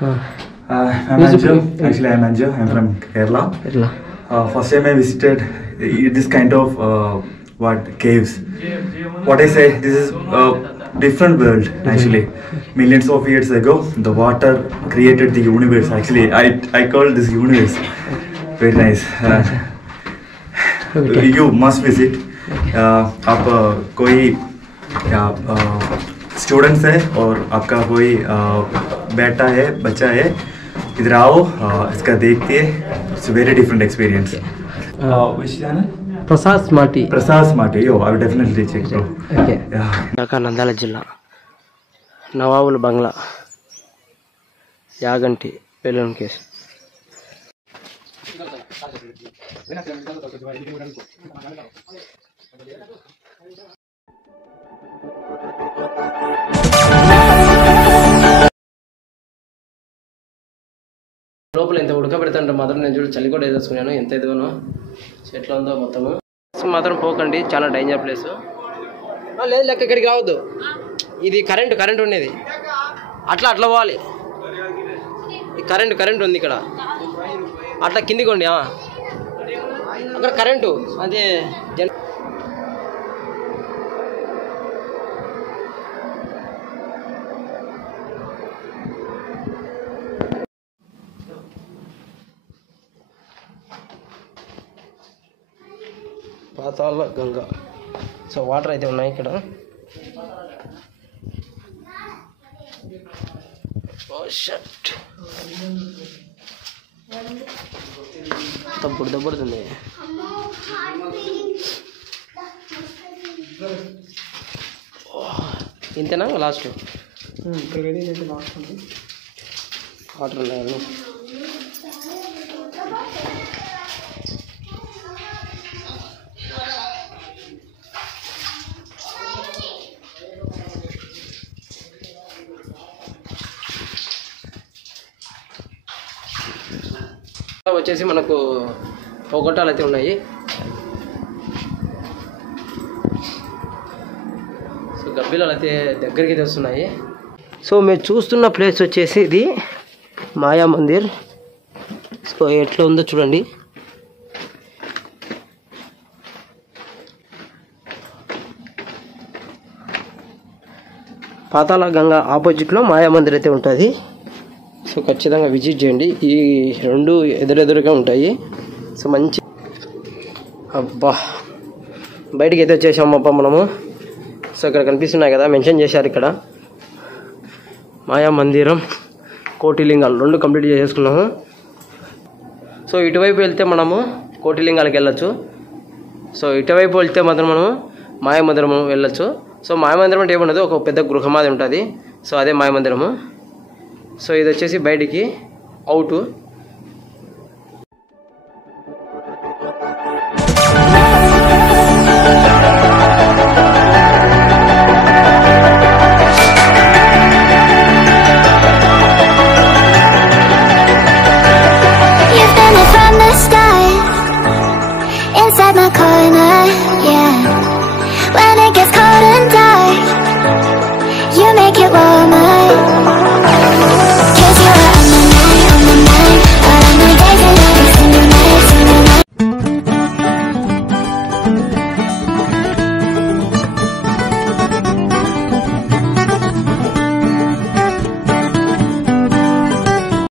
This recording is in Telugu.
I'm Anju. Actually, I'm Anju. I'm from Kerala. First time I visited this kind of caves. What I say, this is a different world. Actually, millions of years ago, the water created the universe. Actually, I call this universe. Very nice. You must visit. आप कोई स्टूडेंट्स है और आपका कोई बेटा है बच्चा है इधर आओ इसका देखिए it's very different experience which channel Prasad Smarty yo I will definitely check bro okay Nandyal జిల్లా నవాబుల బంగ్లా యాగంటి బెలూన్ కేస్ లోపల ఎంత ఉడకబెడతాంటే మాత్రం నేను చూడు చలి కూడా వేసేసుకున్నాను ఎంత ఎదుగునో ఎట్లా ఉందో మొత్తము మాత్రం పోకండి చాలా డేంజర్ ప్లేస్ లేదు లెక్క ఇక్కడికి రావద్దు ఇది కరెంట్ ఉండేది అట్లా పోవాలి ఈ కరెంట్ ఉంది ఇక్కడ అట్లా కిందికి ఉండి అక్కడ కరెంటు అదే పాతాళ గంగా సో వాటర్ అయితే ఉన్నాయి ఇక్కడ దబ్బుడుతుంది ఇంతేనా లాస్ట్ వాటర్ ఉన్నాయి వచ్చేసి మనకు పొగొట్టాలు అయితే ఉన్నాయి సో గబ్బిలాలు అయితే దగ్గరికి అయితే వస్తున్నాయి సో మీరు చూస్తున్న ప్లేస్ వచ్చేసి ఇది మాయా మందిర్ సో ఎట్లా ఉందో చూడండి పాతాళ గంగా ఆపోజిట్లో మాయా మందిర్ అయితే ఉంటుంది సో ఖచ్చితంగా విజిట్ చేయండి ఈ రెండు ఎదురెదురుగా ఉంటాయి సో మంచి అబ్బా బయటికి అయితే వచ్చేసాము అబ్బా మనము సో ఇక్కడ కనిపిస్తున్నాయి కదా మెన్షన్ చేశారు ఇక్కడ మాయా మందిరం కోటిలింగాలు రెండు కంప్లీట్ చేసేసుకున్నాము సో ఇటువైపు వెళ్తే మనము కోటిలింగాలకి వెళ్ళొచ్చు సో ఇటువైపు వెళ్తే మాత్రం మనము మాయా మందిరం వెళ్ళొచ్చు సో మాయా మందిరం అంటే ఏముండదు ఒక పెద్ద గృహమాది ఉంటుంది సో అదే మాయా మందిరము సో ఇది వచ్చేసి బయటికి అవుట్